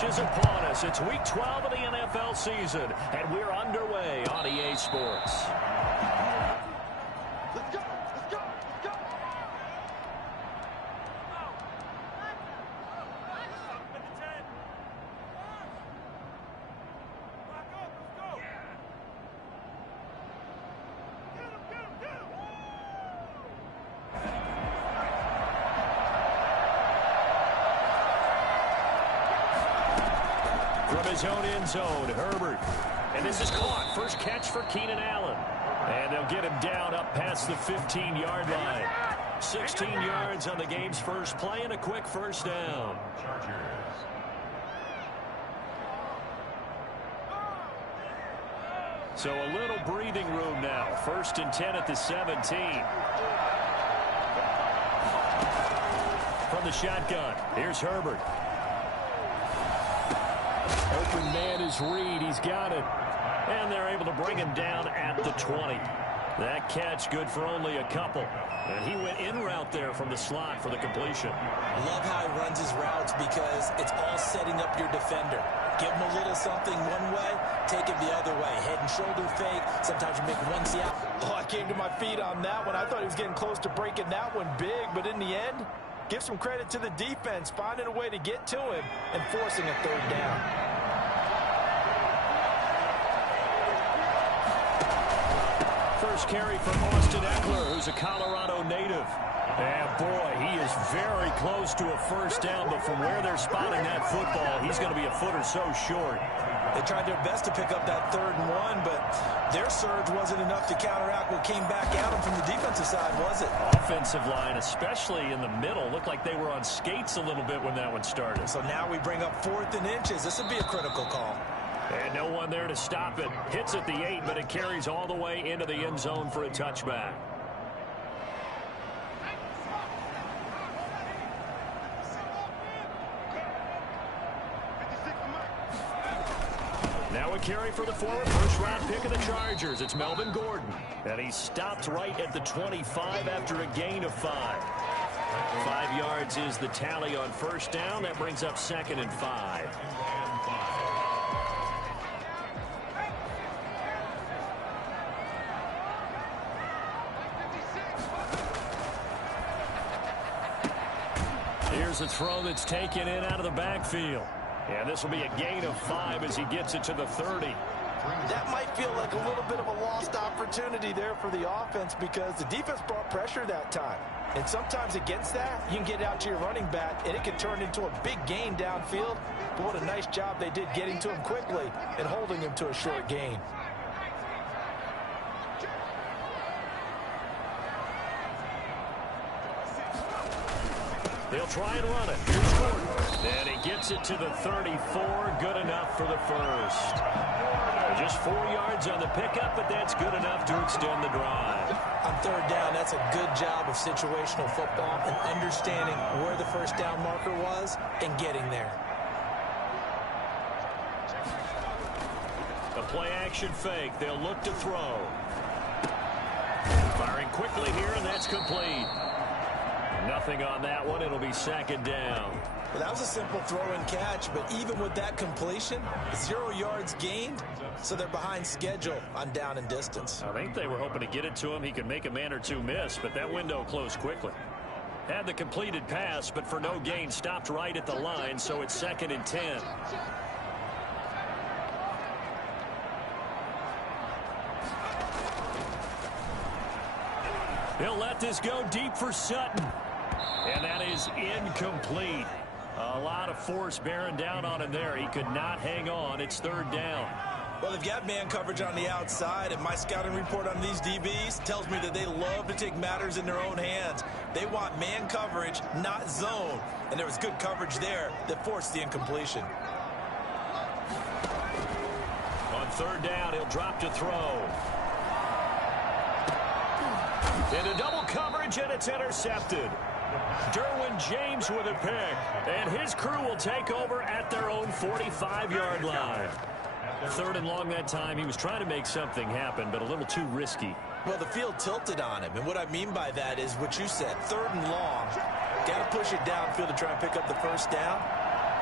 finish is upon us. It's Week 12 of the NFL season, and we're underway on EA Sports. Let's go! Let's go! Let's go! From his own end zone, Herbert. And this is caught. First catch for Keenan Allen. And they'll get him down up past the 15-yard line. 16 yards on the game's first play and a quick first down. So a little breathing room now. 1st and 10 at the 17. From the shotgun, here's Herbert. Open man is Reed. He's got it. And they're able to bring him down at the 20. That catch good for only a couple. And he went in route there from the slot for the completion. Love how he runs his routes because it's all setting up your defender. Give him a little something one way, take it the other way. Head and shoulder fake. Sometimes you make one see out. Oh, I came to my feet on that one. I thought he was getting close to breaking that one big, but in the end, give some credit to the defense, finding a way to get to him and forcing a third down. First carry from Austin Eckler, who's a Colorado native. And boy, he is very close to a first down, but from where they're spotting that football, he's going to be a foot or so short. They tried their best to pick up that 3rd and 1, but their surge wasn't enough to counteract what came back at them from the defensive side, was it? Offensive line, especially in the middle, looked like they were on skates a little bit when that one started. So now we bring up 4th and inches. This would be a critical call. And no one there to stop it. Hits at the 8, but it carries all the way into the end zone for a touchback. Now a carry for the forward first-round pick of the Chargers. It's Melvin Gordon. And he stopped right at the 25 after a gain of 5. 5 yards is the tally on first down. That brings up 2nd and 5. Here's a throw that's taken in out of the backfield. And this will be a gain of 5 as he gets it to the 30. That might feel like a little bit of a lost opportunity there for the offense because the defense brought pressure that time. And sometimes against that, you can get out to your running back, and it can turn into a big gain downfield. But what a nice job they did getting to him quickly and holding him to a short gain. They'll try and run it. Here's Gordon. And he gets it to the 34. Good enough for the first. Just 4 yards on the pickup, but that's good enough to extend the drive. On 3rd down, that's a good job of situational football and understanding where the first down marker was and getting there. A play-action fake. They'll look to throw. Firing quickly here, and that's complete. Nothing on that one. It'll be 2nd down. Well, that was a simple throw and catch, but even with that completion, 0 yards gained, so they're behind schedule on down and distance. I think they were hoping to get it to him. He could make a man or two miss, but that window closed quickly. Had the completed pass, but for no gain, stopped right at the line, so it's 2nd and 10. He'll let this go deep for Sutton. And that is incomplete. A lot of force bearing down on him there. He could not hang on. It's 3rd down. Well, they've got man coverage on the outside, and my scouting report on these DBs tells me that they love to take matters in their own hands. They want man coverage, not zone. And there was good coverage there that forced the incompletion. On 3rd down, he'll drop to throw. Into double coverage, and it's intercepted. Derwin James with a pick, and his crew will take over at their own 45-yard line. 3rd and long that time. He was trying to make something happen, but a little too risky. Well, the field tilted on him, and what I mean by that is what you said, 3rd and long. Got to push it downfield to try and pick up the first down.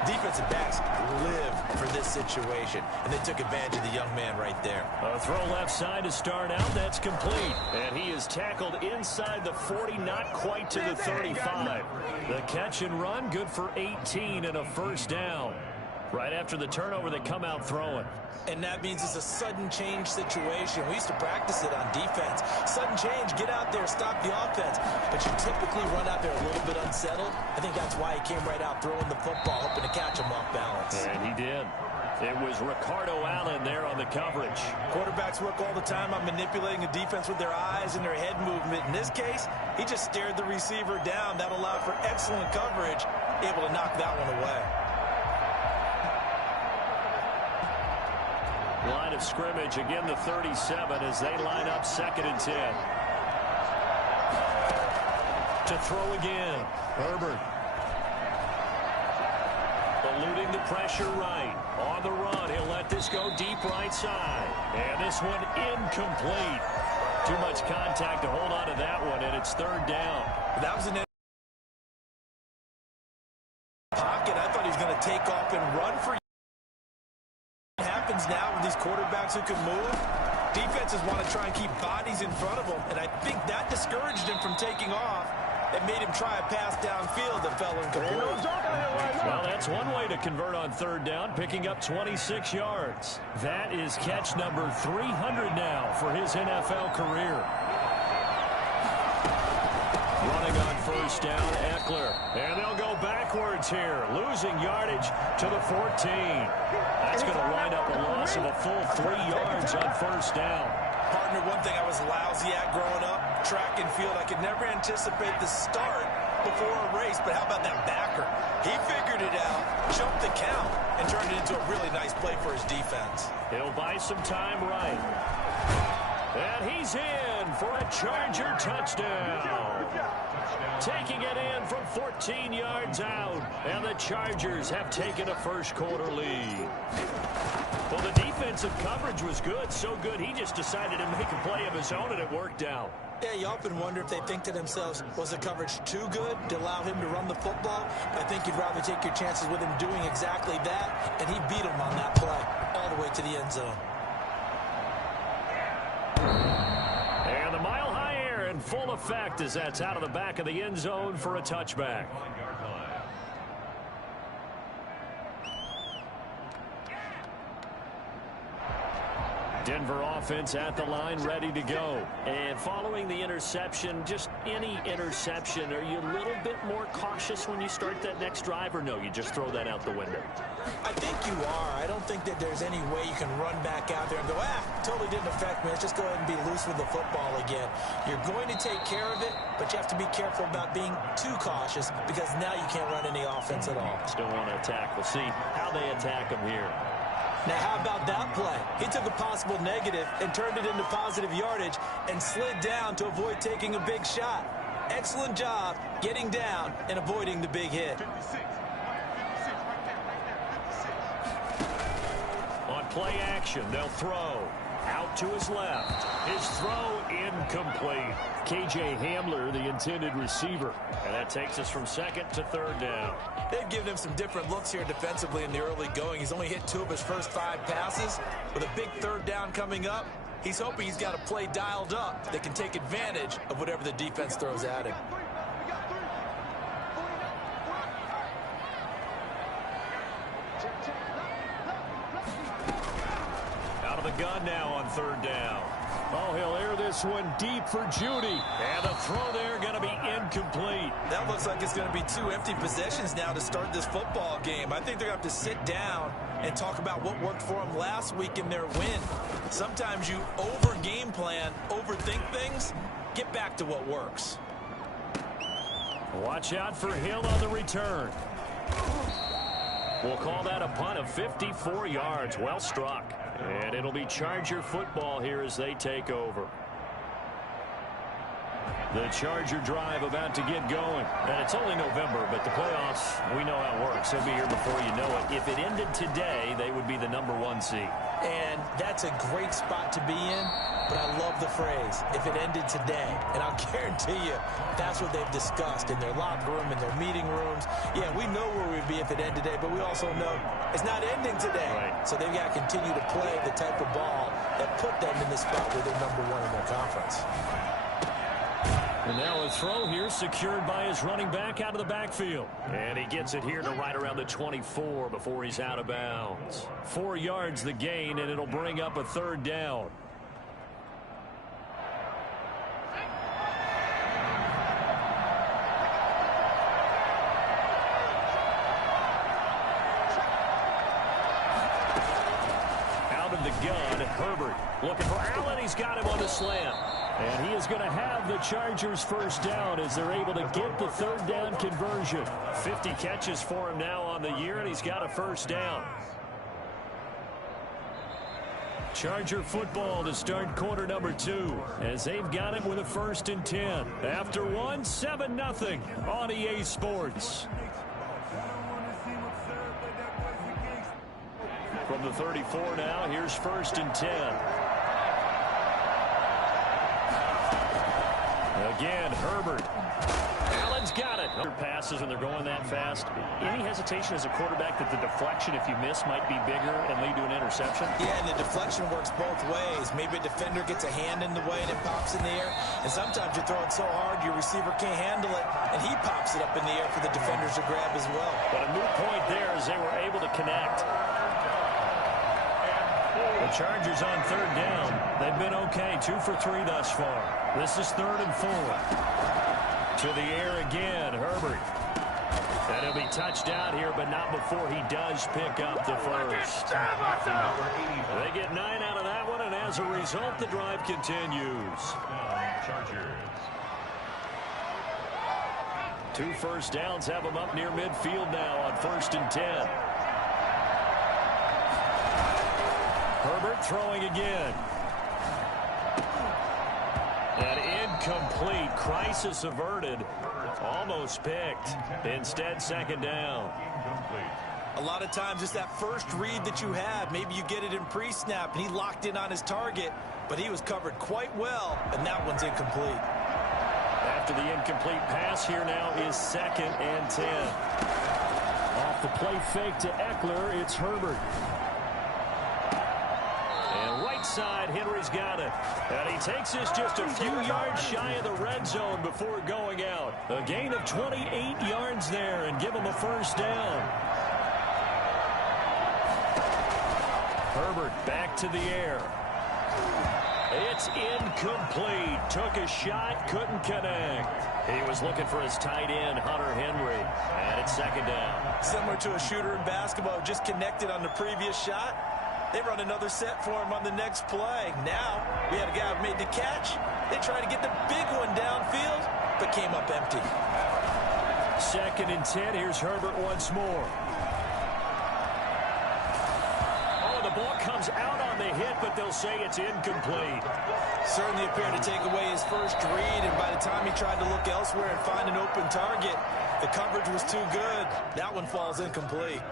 Defensive backs live for this situation, and they took advantage of the young man right there. A throw left side to start out. That's complete. And he is tackled inside the 40, not quite to the 35. The catch and run, good for 18 and a first down. Right after the turnover, they come out throwing. And that means it's a sudden change situation. We used to practice it on defense. Sudden change, get out there, stop the offense. But you typically run out there a little bit unsettled. I think that's why he came right out throwing the football, hoping to catch him off balance. And he did. It was Ricardo Allen there on the coverage. Quarterbacks work all the time on manipulating a defense with their eyes and their head movement. In this case, he just stared the receiver down. That allowed for excellent coverage, able to knock that one away. Line of scrimmage, again the 37 as they line up 2nd and 10. To throw again, Herbert. Eluding the pressure right. On the run, he'll let this go deep right side. And this one incomplete. Too much contact to hold on to that one, and it's 3rd down. That was an pocket. I thought he was going to take off and run for you. What happens now with these quarterbacks who can move? Defenses want to try and keep bodies in front of them, and I think that discouraged him from taking off. It made him try a pass downfield that fell incomplete. Well, that's one way to convert on 3rd down, picking up 26 yards. That is catch number 300 now for his NFL career. Running on 1st down, Eckler. And they'll go backwards here, losing yardage to the 14. That's going to wind up a loss of a full 3 yards on 1st down. Partner, one thing I was lousy at growing up, track and field. I could never anticipate the start before a race, but how about that backer? He figured it out, jumped the count, and turned it into a really nice play for his defense. He'll buy some time right. And he's in for a Charger touchdown. Taking it in from 14 yards out, and the Chargers have taken a first-quarter lead. Well, the defensive coverage was good, so good he just decided to make a play of his own, and it worked out. Yeah, you often wonder if they think to themselves, was the coverage too good to allow him to run the football? I think you'd rather take your chances with him doing exactly that, and he beat him on that play all the way to the end zone. And the mile-high air in full effect as that's out of the back of the end zone for a touchback. Denver offense at the line, ready to go. And following the interception, just any interception, are you a little bit more cautious when you start that next drive, or no, you just throw that out the window? I think you are. I don't think that there's any way you can run back out there and go, totally didn't affect me. Let's just go ahead and be loose with the football again. You're going to take care of it, but you have to be careful about being too cautious because now you can't run any offense at all. Still want to attack. We'll see how they attack them here. Now, how about that play? He took a possible negative and turned it into positive yardage and slid down to avoid taking a big shot. Excellent job getting down and avoiding the big hit. On play action, they'll throw. Out to his left. His throw incomplete. K.J. Hamler, the intended receiver. And that takes us from 2nd to 3rd down. They've given him some different looks here defensively in the early going. He's only hit 2 of his first 5 passes. With a big 3rd down coming up, he's hoping he's got a play dialed up that can take advantage of whatever the defense throws at him. Out of the gun now on 3rd down. Oh, he'll air this one deep for Judy. And the throw there going to be incomplete. That looks like it's going to be 2 empty possessions now to start this football game. I think they're going to have to sit down and talk about what worked for them last week in their win. Sometimes you over-game plan, overthink things. Get back to what works. Watch out for Hill on the return. We'll call that a punt of 54 yards. Well struck. And it'll be Charger football here as they take over. The Charger drive about to get going. And it's only November, but the playoffs, we know how it works. They'll be here before you know it. If it ended today, they would be the #1 seed. And that's a great spot to be in, but I love the phrase, if it ended today. And I'll guarantee you, that's what they've discussed in their locker room, in their meeting rooms. Yeah, we know where we'd be if it ended today, but we also know it's not ending today. Right. So they've got to continue to play the type of ball that put them in the spot where they're #1 in their conference. And now a throw here secured by his running back out of the backfield. And he gets it here to right around the 24 before he's out of bounds. 4 yards the gain, and it'll bring up a 3rd down. Out of the gun, Herbert looking for Allen. He's got him on the slant. And he is going to have the Chargers 1st down as they're able to get the 3rd down conversion. 50 catches for him now on the year, and he's got a 1st down. Charger football to start quarter number 2 as they've got it with a 1st and 10. After 1, 7-0 on EA Sports. From the 34 now, here's 1st and 10. Again, Herbert. Allen's got it. Passes when they're going that fast. Any hesitation as a quarterback that the deflection, if you miss, might be bigger and lead to an interception? Yeah, and the deflection works both ways. Maybe a defender gets a hand in the way and it pops in the air. And sometimes you're throwing so hard your receiver can't handle it, and he pops it up in the air for the defenders to grab as well. But a moot point there as they were able to connect. The Chargers on 3rd down. They've been okay, 2 for 3 thus far. This is 3rd and 4. To the air again, Herbert. And he'll be touched out here, but not before he does pick up the 1st. They get 9 out of that one, and as a result, the drive continues. Two 1st downs have them up near midfield now on 1st and 10. Herbert throwing again. And incomplete. Crisis averted. Almost picked. Instead, 2nd down. A lot of times it's that first read that you have. Maybe you get it in pre-snap, and he locked in on his target, but he was covered quite well, and that one's incomplete. After the incomplete pass, here now is 2nd and 10. Off the play fake to Eckler, it's Herbert. Right side, Henry's got it. And he takes this just a few yards shy of the red zone before going out. A gain of 28 yards there and give him a 1st down. Herbert back to the air. It's incomplete. Took a shot, couldn't connect. He was looking for his tight end, Hunter Henry. And it's 2nd down. Similar to a shooter in basketball, just connected on the previous shot. They run another set for him on the next play. Now, we had a guy who made the catch. They tried to get the big one downfield, but came up empty. 2nd and 10. Here's Herbert once more. Oh, the ball comes out on the hit, but they'll say it's incomplete. Certainly appeared to take away his first read, and by the time he tried to look elsewhere and find an open target, the coverage was too good. That one falls incomplete.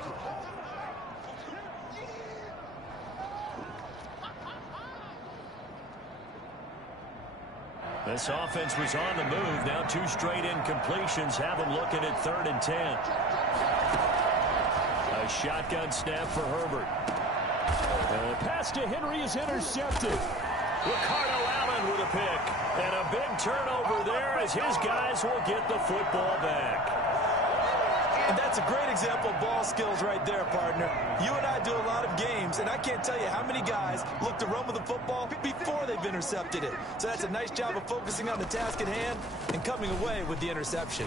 This offense was on the move. Now 2 straight incompletions have them looking at 3rd and 10. A shotgun snap for Herbert. The pass to Henry is intercepted. Ricardo Allen with a pick. And a big turnover there as his guys will get the football back. And that's a great example of ball skills right there, partner. You and I do a lot of games, and I can't tell you how many guys look to run with the football before they've intercepted it. So that's a nice job of focusing on the task at hand and coming away with the interception.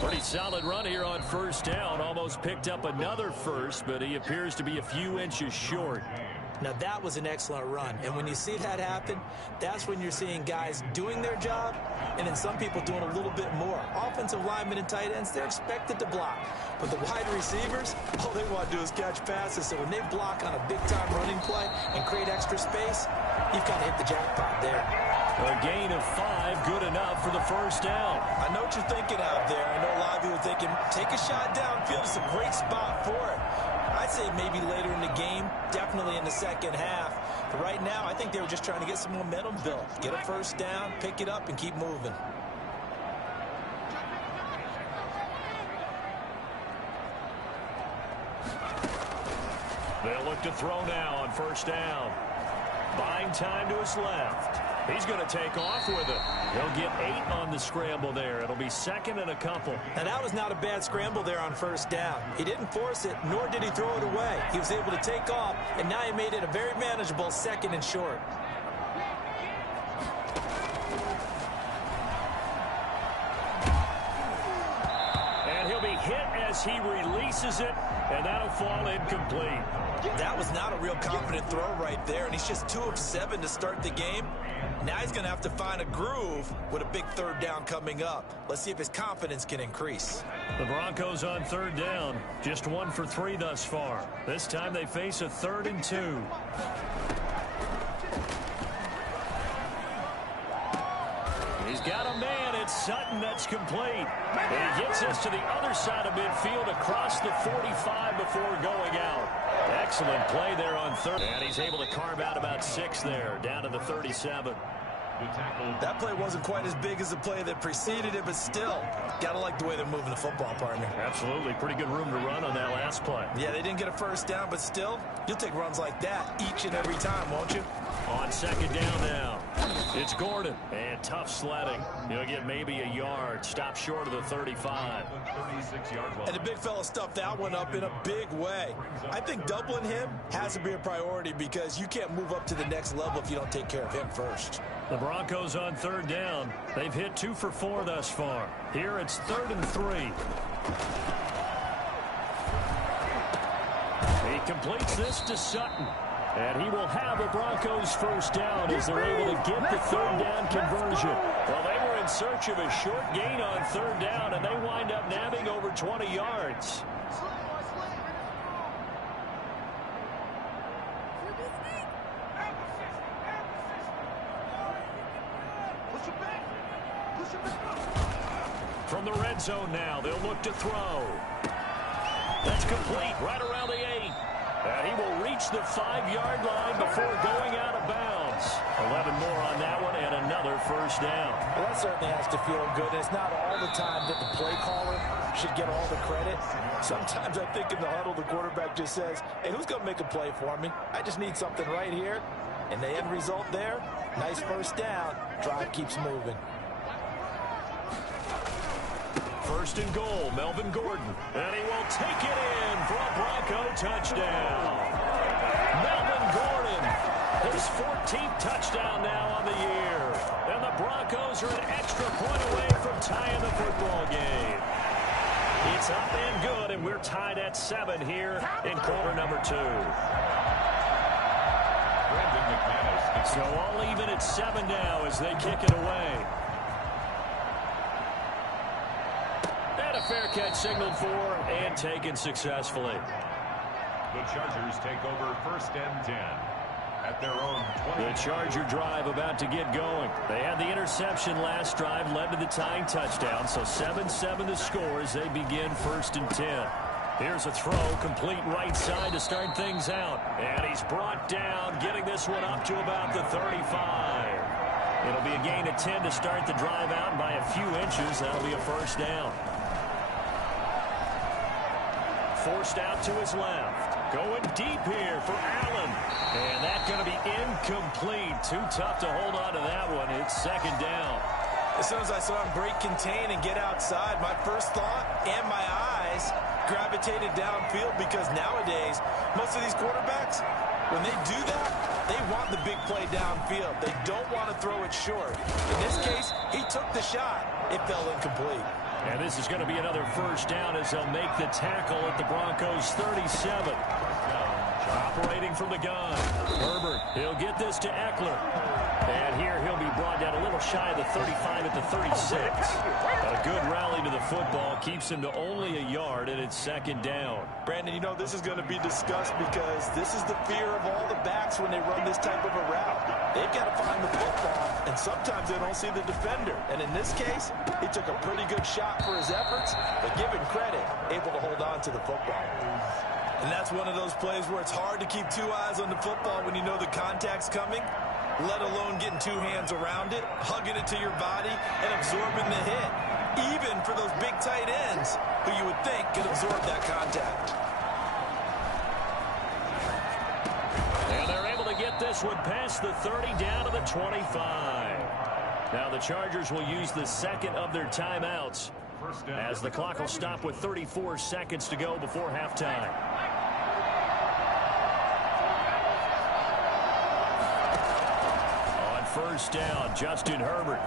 Pretty solid run here on 1st down. Almost picked up another 1st, but he appears to be a few inches short. Now, that was an excellent run. And when you see that happen, that's when you're seeing guys doing their job and then some people doing a little bit more. Offensive linemen and tight ends, they're expected to block. But the wide receivers, all they want to do is catch passes. So when they block on a big-time running play and create extra space, you've got to hit the jackpot there. A gain of 5, good enough for the first down. I know what you're thinking out there. I know a lot of you are thinking, take a shot downfield. It's a great spot for it. I'd say maybe later in the game, definitely in the second half. But right now, I think they were just trying to get some momentum built. Get a first down, pick it up, and keep moving. They'll look to throw now on first down. Buying time to his left. He's going to take off with it. He'll get 8 on the scramble there. It'll be second and a couple. And that was not a bad scramble there on first down. He didn't force it, nor did he throw it away. He was able to take off, and now he made it a very manageable second and short. And he'll be hit as he releases it, and that'll fall incomplete. That was not a real confident throw right there, and he's just 2 of 7 to start the game. Now he's going to have to find a groove with a big third down coming up. Let's see if his confidence can increase. The Broncos on third down, just 1 for 3 thus far. This time they face a 3rd and 2. He's got a man. It's Sutton. That's complete. And he gets us to the other side of midfield across the 45 before going out. Excellent play there on third. And he's able to carve out about 6 there, down to the 37. That play wasn't quite as big as the play that preceded it, but still, gotta like the way they're moving the football, partner. Absolutely. Pretty good room to run on that last play. Yeah, they didn't get a first down, but still, you'll take runs like that each and every time, won't you? On second down now, it's Gordon. And tough sledding. He'll get maybe a yard. Stop short of the 35. And the big fella stuffed that one up in a big way. I think doubling him has to be a priority because you can't move up to the next level if you don't take care of him first. The Broncos on third down. They've hit 2 for 4 thus far. Here it's 3rd and 3. He completes this to Sutton. And he will have a Broncos first down as they're able to get the third down conversion. Well, they were in search of a short gain on third down, and they wind up nabbing over 20 yards. From the red zone now, they'll look to throw. That's complete right around the 8. And he will reach the 5-yard line before going out of bounds. 11 more on that one and another first down. Well, that certainly has to feel good. And it's not all the time that the play caller should get all the credit. Sometimes I think in the huddle, the quarterback just says, hey, who's going to make a play for me? I just need something right here. And the end result there, nice first down. Drive keeps moving. First and goal, Melvin Gordon. And he will take it in for a Bronco touchdown. Melvin Gordon, his 14th touchdown now on the year. And the Broncos are an extra point away from tying the football game. It's up and good, and we're tied at 7 here in quarter number 2. So all even at 7 now as they kick it away. And a fair catch signaled for and taken successfully. The Chargers take over 1st and 10 at their own 20. The Charger drive about to get going. They had the interception last drive, led to the tying touchdown. So 7-7 the score as they begin 1st and 10. Here's a throw, complete right side to start things out. And he's brought down, getting this one up to about the 35. It'll be a gain of 10 to start the drive out, and by a few inches, that'll be a first down. Forced out to his left. Going deep here for Allen. And that's going to be incomplete. Too tough to hold on to that one. It's 2nd down. As soon as I saw him break contain and get outside, my first thought and my eyes gravitated downfield because nowadays, most of these quarterbacks, when they do that, they want the big play downfield. They don't want to throw it short. In this case, he took the shot. It fell incomplete. And this is going to be another first down as they'll make the tackle at the Broncos' 37. Operating from the gun. Herbert, he'll get this to Eckler. And here he'll be brought down a little shy of the 35 at the 36. A good rally to the football keeps him to only a yard, and it's second down. Brandon, you know this is going to be discussed because this is the fear of all the backs when they run this type of a route. They've got to find the football, and sometimes they don't see the defender. And in this case, he took a pretty good shot for his efforts, but give him credit, able to hold on to the football. And that's one of those plays where it's hard to keep two eyes on the football when you know the contact's coming, let alone getting two hands around it, hugging it to your body, and absorbing the hit, even for those big tight ends who you would think could absorb that contact. And they're able to get this one past the 30 down to the 25. Now the Chargers will use the second of their timeouts as the clock will stop with 34 seconds to go before halftime. On first down, Justin Herbert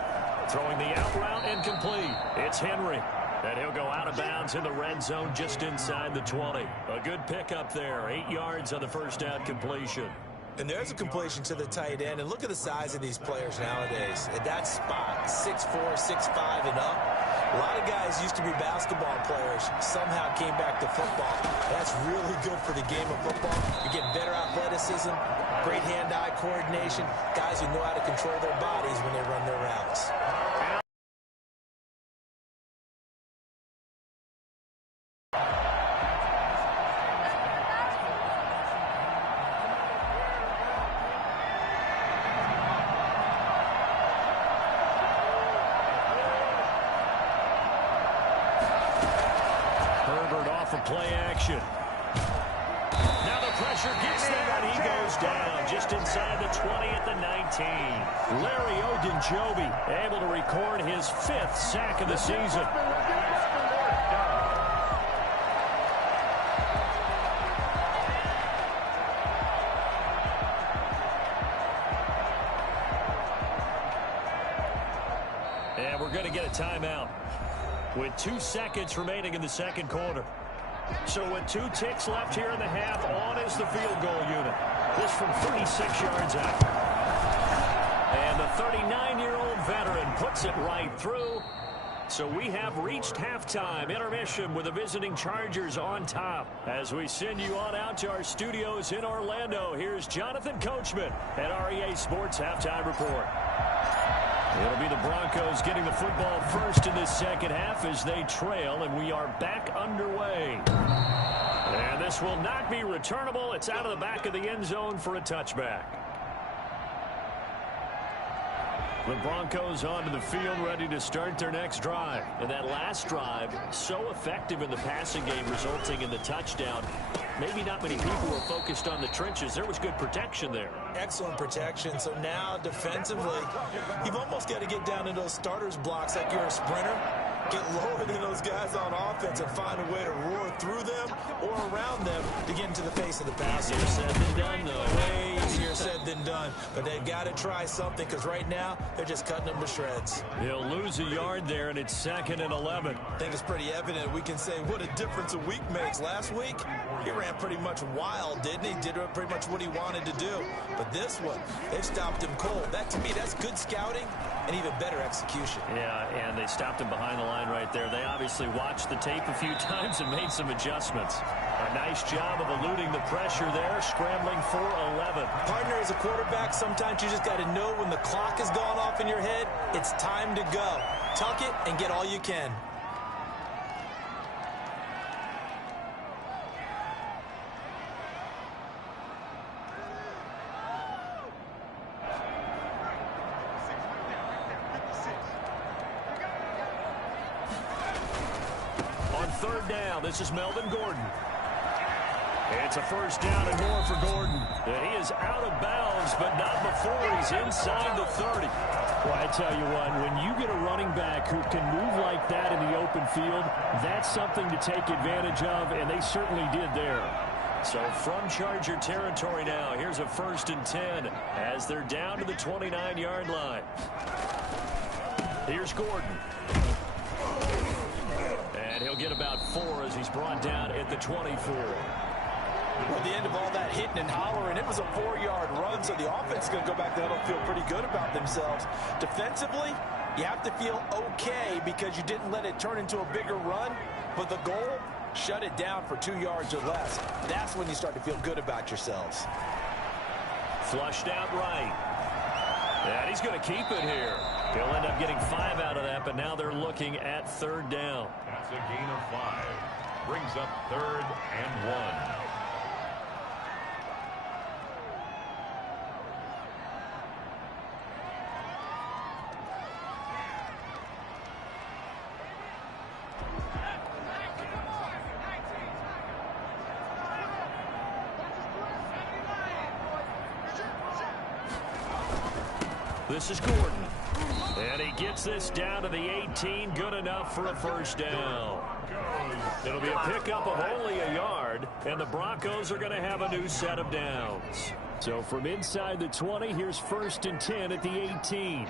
throwing the out route incomplete. It's Henry. And he'll go out of bounds in the red zone just inside the 20. A good pickup there. 8 yards on the first down completion. And there's a completion to the tight end. And look at the size of these players nowadays. At that spot, 6'4", 6'5", and up. A lot of guys used to be basketball players, somehow came back to football. That's really good for the game of football. You're getting better athleticism, great hand-eye coordination, guys who know how to control their bodies when they run their routes. Play action. Now the pressure gets there, and he goes down just inside the 20 at the 19. Larry Ogunjobi able to record his 5th sack of the season. And we're going to get a timeout with 2 seconds remaining in the second quarter. So with 2 ticks left here in the half, on is the field goal unit. This from 36 yards out. And the 39-year-old veteran puts it right through. So we have reached halftime intermission with the visiting Chargers on top. As we send you on out to our studios in Orlando, here's Jonathan Coachman at REA Sports Halftime Report. It'll be the Broncos getting the football first in this second half as they trail, and we are back underway. And this will not be returnable. It's out of the back of the end zone for a touchback. The Broncos onto the field ready to start their next drive. And that last drive, so effective in the passing game, resulting in the touchdown. Maybe not many people were focused on the trenches. There was good protection there. Excellent protection. So now defensively, you've almost got to get down in those starters blocks like you're a sprinter. Get lower than those guys on offense and find a way to roar through them or around them to get into the face of the passer. Easier said than done, though. Way easier said than done. But they've got to try something because right now they're just cutting them to shreds. He'll lose a yard there, and it's 2nd and 11. I think it's pretty evident. We can say what a difference a week makes. Last week, he ran pretty much wild, didn't he? Did pretty much what he wanted to do. But this one, they stopped him cold. That, to me, that's good scouting and even better execution. Yeah, and they stopped him behind the line right there. They obviously watched the tape a few times and made some adjustments. A nice job of eluding the pressure there, scrambling for 11. Partner, as a quarterback, sometimes you just got to know when the clock has gone off in your head, it's time to go. Tuck it and get all you can. Third down, this is Melvin Gordon. It's a first down and more for Gordon. And he is out of bounds, but not before he's inside the 30. Well, I tell you what, when you get a running back who can move like that in the open field, that's something to take advantage of, and they certainly did there. So from Charger territory now, here's a 1st and 10 as they're down to the 29-yard line. Here's Gordon. And he'll get about 4 as he's brought down at the 24. Well, the end of all that hitting and hollering, it was a 4-yard run, so the offense is going to go back there and feel pretty good about themselves. Defensively, you have to feel okay because you didn't let it turn into a bigger run, but the goal, shut it down for 2 yards or less. That's when you start to feel good about yourselves. Flushed out right. And he's going to keep it here. He'll end up getting 5 out of that, but now they're looking at 3rd down. That's a gain of 5. Brings up 3rd and 1. This is Gordon. And he gets this down to the 18. Good enough for a 1st down. It'll be a pickup of only a yard, and the Broncos are going to have a new set of downs. So from inside the 20, here's 1st and 10 at the 18.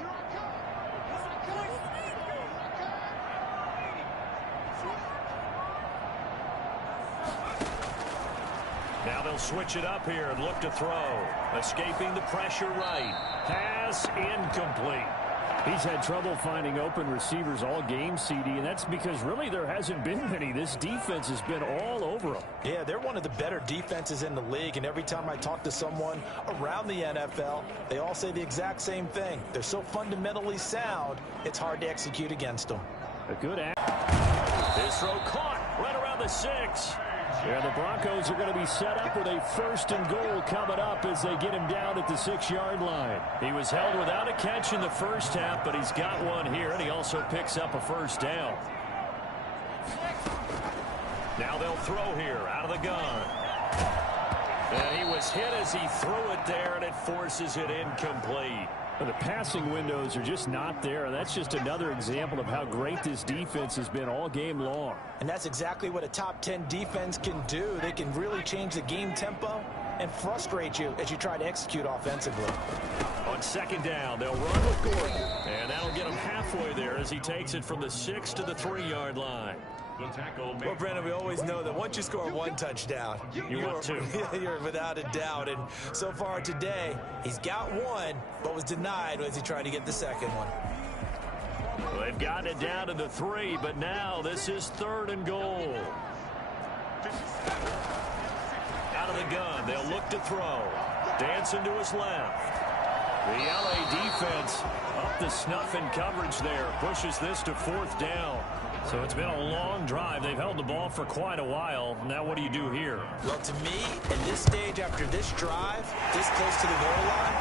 Now they'll switch it up here and look to throw. Escaping the pressure right. Pass incomplete. He's had trouble finding open receivers all game, CD, and that's because really there hasn't been many. This defense has been all over them. Yeah, they're one of the better defenses in the league, and every time I talk to someone around the NFL, they all say the exact same thing. They're so fundamentally sound, it's hard to execute against them. A good This throw caught right around the 6. Yeah, the Broncos are going to be set up with a 1st and goal coming up as they get him down at the 6-yard line. He was held without a catch in the 1st half, but he's got one here, and he also picks up a 1st down. Now they'll throw here out of the gun. And he was hit as he threw it there, and it forces it incomplete. The passing windows are just not there, and that's just another example of how great this defense has been all game long. And that's exactly what a top 10 defense can do. They can really change the game tempo and frustrate you as you try to execute offensively. On 2nd down, they'll run with Gordon, and that'll get him halfway there as he takes it from the 6 to the 3-yard line. Well, Brandon, we always know that once you score 1 touchdown, you're without a doubt. And so far today, he's got 1, but was denied as he tried to get the 2nd one. Well, they've gotten it down to the 3, but now this is 3rd and goal. Out of the gun, they'll look to throw. Dancing to his left. The LA defense up the snuff in coverage there. Pushes this to 4th down. So it's been a long drive. They've held the ball for quite a while. Now what do you do here? Well, to me, at this stage after this drive, this close to the goal line,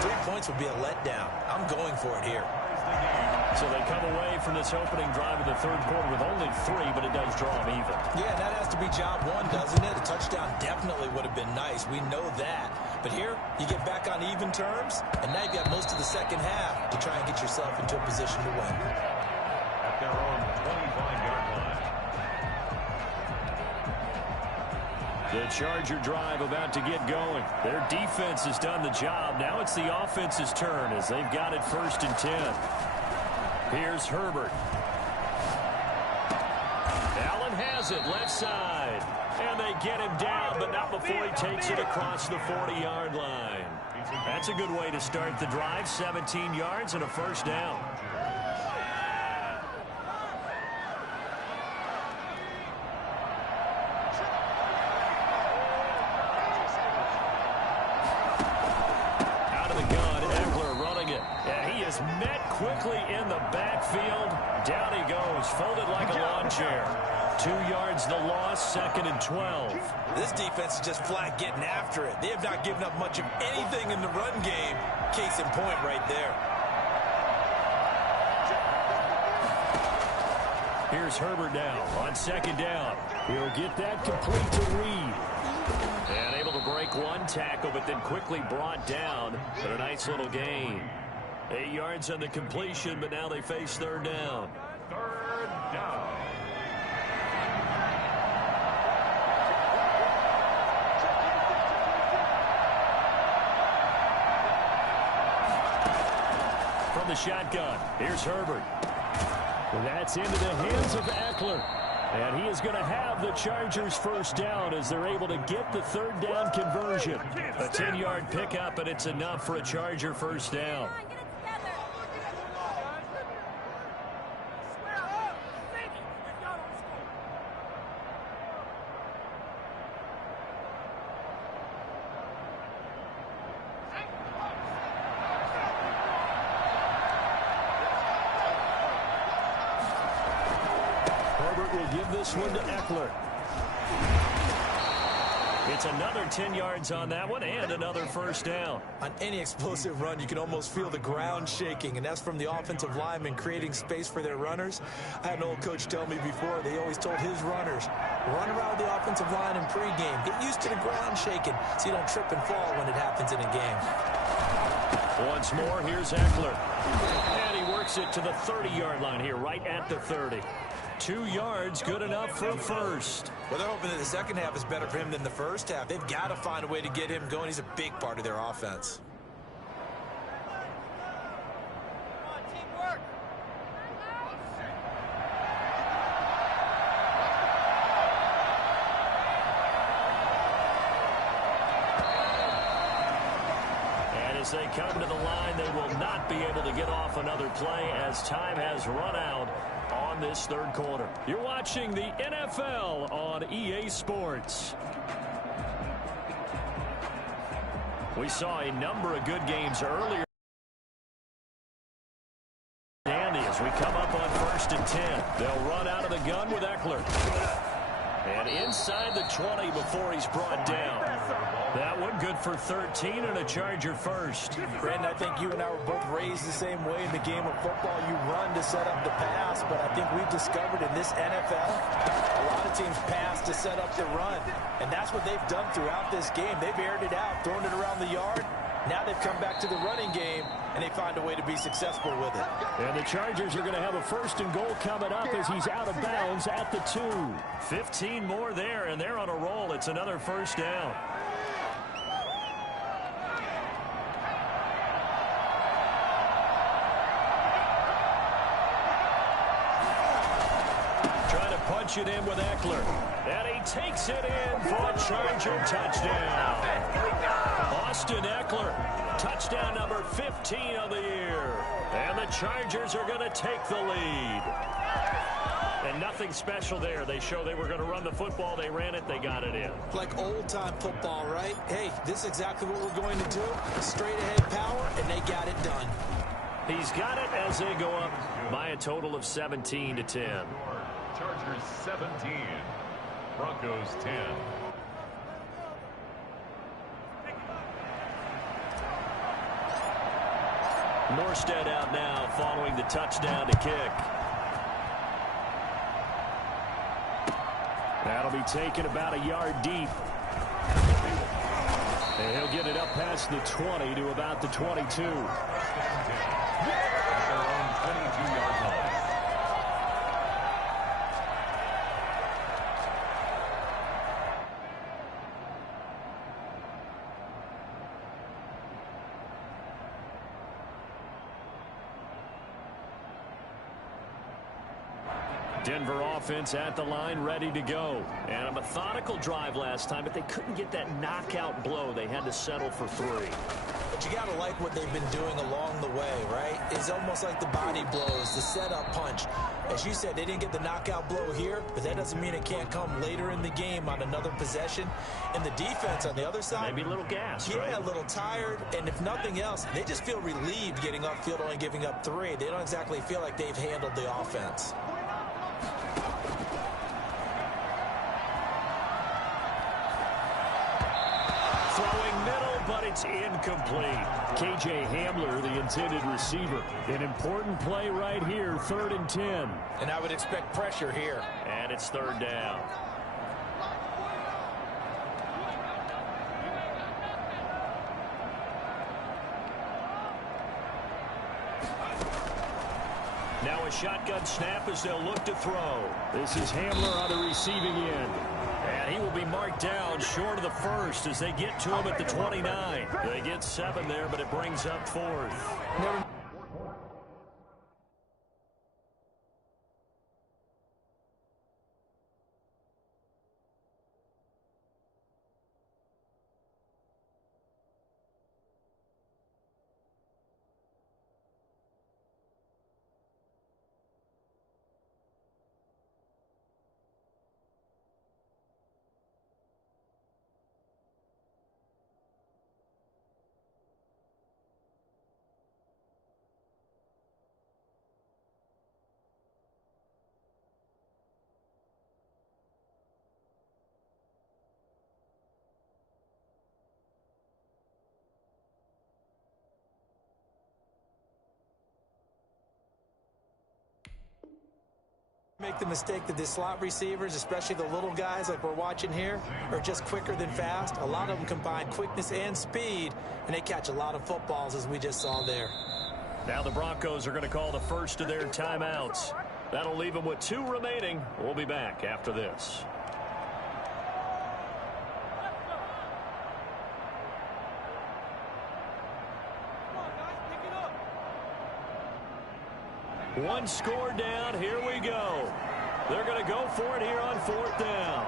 3 points would be a letdown. I'm going for it here. So they come away from this opening drive in the 3rd quarter with only 3, but it does draw them even. Yeah, that has to be job 1, doesn't it? A touchdown definitely would have been nice. We know that. But here, you get back on even terms, and now you've got most of the 2nd half to try and get yourself into a position to win. At their own 25-yard line. The Charger drive about to get going. Their defense has done the job. Now it's the offense's turn as they've got it 1st and 10. Here's Herbert. Allen has it left side. And they get him down, but not before he takes it across the 40-yard line. That's a good way to start the drive. 17 yards and a 1st down. Met quickly in the backfield. Down he goes, folded like a lawn chair. 2 yards the loss, 2nd and 12. This defense is just flat getting after it. They have not given up much of anything in the run game. Case in point right there. Here's Herbert now on 2nd down. He'll get that complete to Reed. And able to break 1 tackle, but then quickly brought down. But a nice little gain. 8 yards on the completion, but now they face 3rd down. 3rd down. From the shotgun, here's Herbert. That's into the hands of Eckler. And he is going to have the Chargers first down as they're able to get the third down conversion. A 10-yard pickup, and it's enough for a Charger first down. Will give this one to Eckler. It's another 10 yards on that one and another first down. On any explosive run, you can almost feel the ground shaking, and that's from the offensive linemen creating space for their runners. I had an old coach tell me before, they always told his runners, run around the offensive line in pregame. Get used to the ground shaking so you don't trip and fall when it happens in a game. Once more, here's Eckler. And he works it to the 30-yard line here, right at the 30. 2 yards, good enough for a first. Well, they're hoping that the second half is better for him than the first half. They've got to find a way to get him going. He's a big part of their offense. And as they come to the line, they will not be able to get off another play as time has run out on this third quarter. You're watching the NFL on EA Sports. We saw a number of good games earlier. Andy, as we come up on 1st and 10, they'll run out of the gun with Eckler. And inside the 20 before he's brought down. That one good for 13 and a Charger first. Brandon, I think you and I were both raised the same way in the game of football. You run to set up the pass, but I think we've discovered in this NFL, a lot of teams pass to set up the run. And that's what they've done throughout this game. They've aired it out, thrown it around the yard. Now they've come back to the running game, and they find a way to be successful with it. And the Chargers are going to have a 1st and goal coming up as he's out of bounds at the 2. 15 more there, and they're on a roll. It's another first down. Trying to punch it in with Eckler. And he takes it in for a Charger touchdown. Austin Eckler, touchdown number 15 of the year. And the Chargers are going to take the lead. And nothing special there. They show they were going to run the football. They ran it. They got it in. Like old-time football, right? Hey, this is exactly what we're going to do. Straight-ahead power, and they got it done. He's got it as they go up by a total of 17-10. Chargers 17, Broncos 10. Morstead out now following the touchdown to kick. That'll be taken about a yard deep. And he'll get it up past the 20 to about the 22. At their own 22-yard line. Denver offense at the line, ready to go. And a methodical drive last time, but they couldn't get that knockout blow. They had to settle for 3. But you got to like what they've been doing along the way, right? It's almost like the body blows, the setup punch. As you said, they didn't get the knockout blow here, but that doesn't mean it can't come later in the game on another possession. And the defense on the other side, maybe a little gassed, yeah, right? a little tired. And if nothing else, they just feel relieved getting upfield, only giving up 3. They don't exactly feel like they've handled the offense. Throwing middle, but it's incomplete. K.J. Hamler, the intended receiver. An important play right here, 3rd and 10. And I would expect pressure here. And it's 3rd down. Now a shotgun snap as they'll look to throw. This is Hamler on the receiving end. And he will be marked down short of the 1st as they get to him at the 29. They get 7 there, but it brings up 4th. Make the mistake that the slot receivers, especially the little guys like we're watching here, are just quicker than fast. A lot of them combine quickness and speed, and they catch a lot of footballs, as we just saw there. Now the Broncos are going to call the first of their timeouts. That'll leave them with 2 remaining. We'll be back after this. One score down. Here we go. They're going to go for it here on 4th down.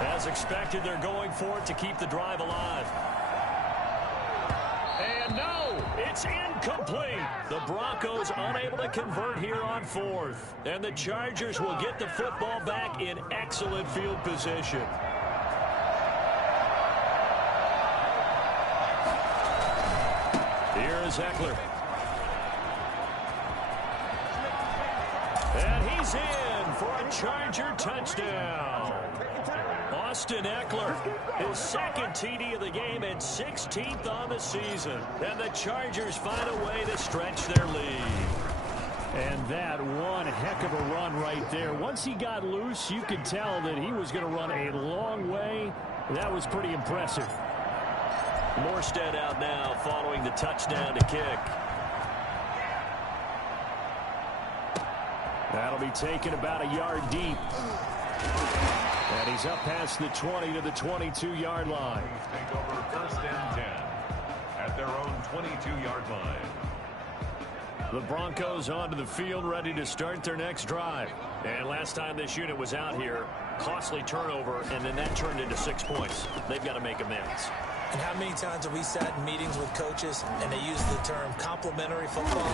As expected, they're going for it to keep the drive alive. And no, it's incomplete. The Broncos unable to convert here on 4th. And the Chargers will get the football back in excellent field position. Here is Eckler. And he's in for a Charger touchdown. Austin Eckler, his 2nd TD of the game and 16th on the season. And the Chargers find a way to stretch their lead. And that one heck of a run right there. Once he got loose, you could tell that he was going to run a long way. That was pretty impressive. Morstead out now following the touchdown to kick. That'll be taken about a yard deep. And he's up past the 20 to the 22-yard line. Take over 1st and 10 at their own 22-yard line. The Broncos onto the field, ready to start their next drive. And last time this unit was out here, costly turnover, and then that turned into 6 points. They've got to make amends. And how many times have we sat in meetings with coaches and they use the term complementary football?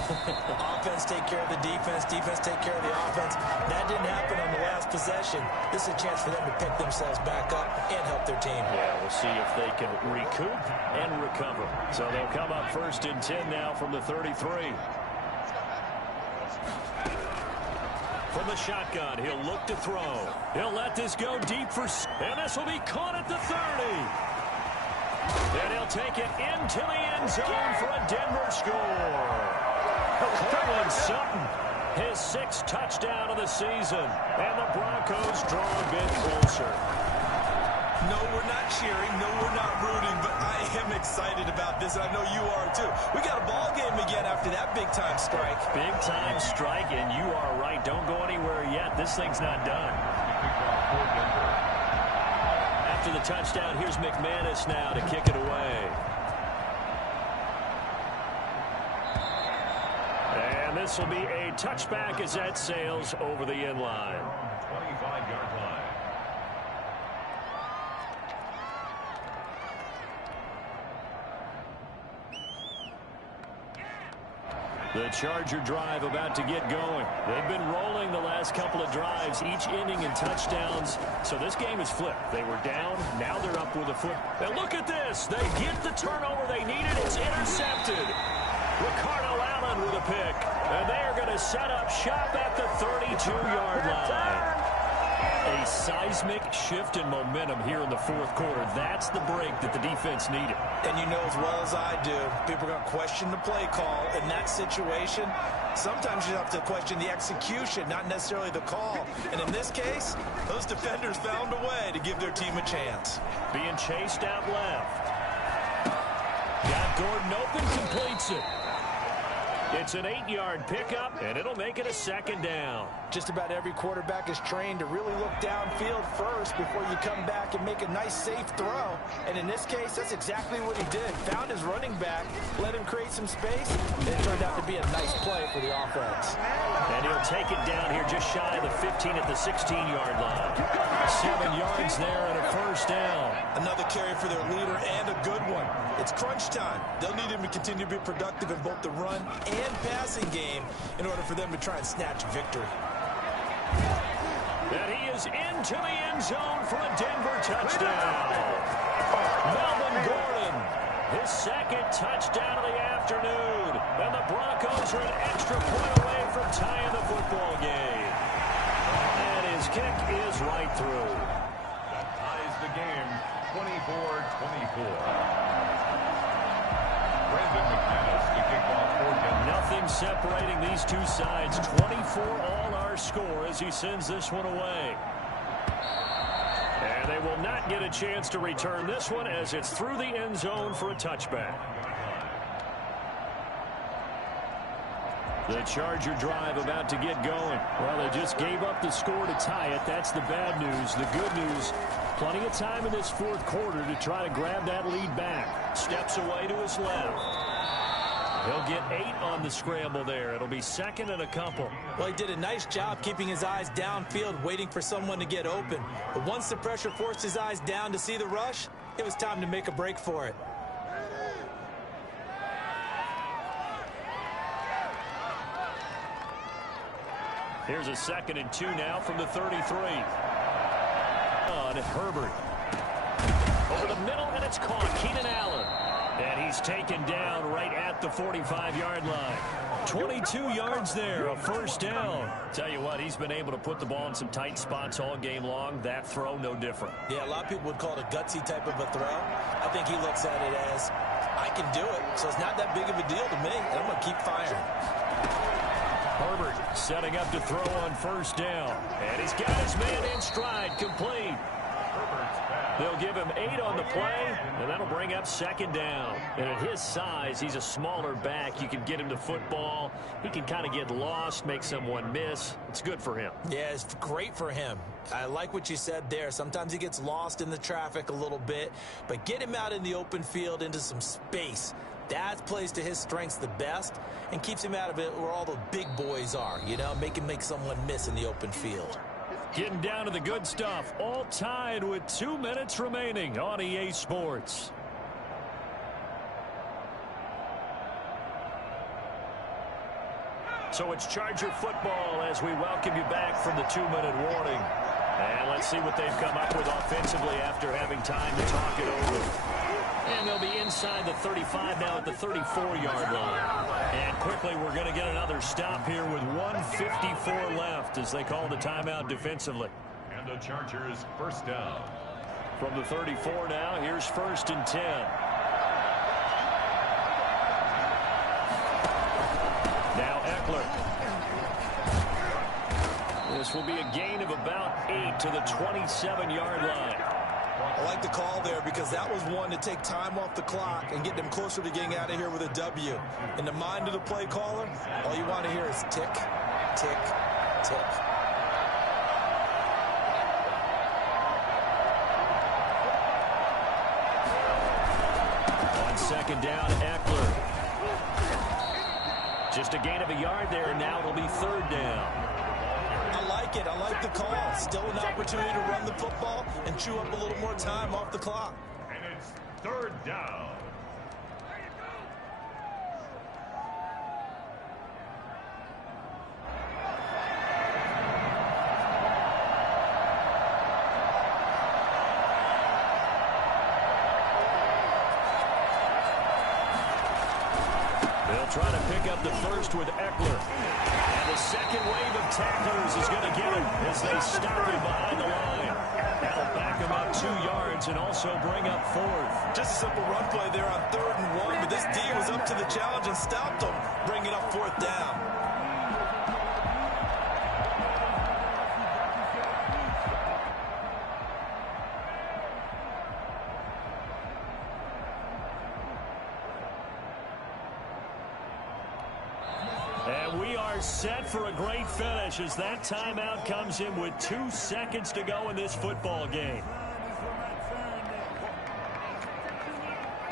Offense take care of the defense, defense take care of the offense. That didn't happen on the last possession. This is a chance for them to pick themselves back up and help their team. Yeah, we'll see if they can recoup and recover. So they'll come up 1st and 10 now from the 33. From the shotgun, he'll look to throw. He'll let this go deep for... And this will be caught at the 30. And he'll take it into the end zone for a Denver score. Cortland Sutton, his 6th touchdown of the season. And the Broncos draw a bit closer. No, we're not cheering. No, we're not rooting. But I am excited about this, and I know you are too. We got a ball game again after that big-time strike. Big-time strike, and you are right. Don't go anywhere yet. This thing's not done. After the touchdown, here's McManus now to kick it away. And this will be a touchback as that sails over the end line. 25-yard line. The Charger drive about to get going. They've been rolling the last couple of drives, each inning in touchdowns. So this game is flipped. They were down. Now they're up with a foot. And look at this. They get the turnover they needed. It's intercepted. Ricardo Allen with a pick. And they are going to set up shop at the 32-yard line. A seismic shift in momentum here in the 4th quarter. That's the break that the defense needed. And you know as well as I do, people are going to question the play call in that situation. Sometimes you have to question the execution, not necessarily the call. And in this case, those defenders found a way to give their team a chance. Being chased out left. Got Gordon open, completes it. It's an 8-yard pickup, and it'll make it a 2nd down. Just about every quarterback is trained to really look downfield first before you come back and make a nice, safe throw. And in this case, that's exactly what he did. Found his running back, let him create some space, and it turned out to be a nice play for the offense. And he'll take it down here just shy of the 15 at the 16-yard line. 7 yards there and a 1st down. Another carry for their leader and a good one. It's crunch time. They'll need him to continue to be productive in both the run and passing game in order for them to try and snatch victory. And he is into the end zone for a Denver touchdown. Melvin Gordon, his 2nd touchdown of the afternoon. And the Broncos are an extra point away from tying the football game. And his kick is right through. That ties the game 24-24. Nothing separating these two sides. 24 all our score as he sends this one away. And they will not get a chance to return this one as it's through the end zone for a touchback. The Charger drive about to get going. Well, they just gave up the score to tie it. That's the bad news. The good news, plenty of time in this fourth quarter to try to grab that lead back. Steps away to his left. He'll get 8 on the scramble there. It'll be second and a couple. Well, he did a nice job keeping his eyes downfield, waiting for someone to get open. But once the pressure forced his eyes down to see the rush, it was time to make a break for it. Here's a 2nd and 2 now from the 33. On Herbert. Over the middle, and it's caught. Keenan Allen. And he's taken down right at the 45-yard line. 22 yards there, a first down. Tell you what, he's been able to put the ball in some tight spots all game long. That throw, no different. Yeah, a lot of people would call it a gutsy type of a throw. I think he looks at it as, I can do it, so it's not that big of a deal to me, and I'm going to keep firing. Herbert setting up to throw on first down. And he's got his man in stride, complete. They'll give him 8 on the play, and that'll bring up 2nd down. And at his size, he's a smaller back. You can get him to football. He can kind of get lost, make someone miss. It's good for him. Yeah, it's great for him. I like what you said there. Sometimes he gets lost in the traffic a little bit, but get him out in the open field into some space. That plays to his strengths the best and keeps him out of it where all the big boys are, you know, make him make someone miss in the open field. Getting down to the good stuff. All tied with 2 minutes remaining on EA Sports. So it's Charger football as we welcome you back from the 2-minute warning. And let's see what they've come up with offensively after having time to talk it over. And they'll be inside the 35 now at the 34-yard line. And quickly, we're going to get another stop here with 1:54 left as they call the timeout defensively. And the Chargers first down. From the 34 now, here's 1st and 10. Now Eckler. This will be a gain of about 8 to the 27-yard line. I like the call there because that was one to take time off the clock and get them closer to getting out of here with a W. In the mind of the play caller, all you want to hear is tick, tick, tick. On 2nd down, Eckler. Just a gain of a yard there, and now it'll be 3rd down. I like it. I like the call. Still an opportunity to run the football and chew up a little more time off the clock. And it's 3rd down. They'll try to pick up the first with Eckler. And the second wave of tacklers is going to get him as they stop him behind the line. That'll back him up 2 yards and also bring up 4th. Just a simple run play there on 3rd and 1, but this D was up to the challenge and stopped him, bringing up 4th down. And we are set for a great finish as that timeout comes in with 2 seconds to go in this football game.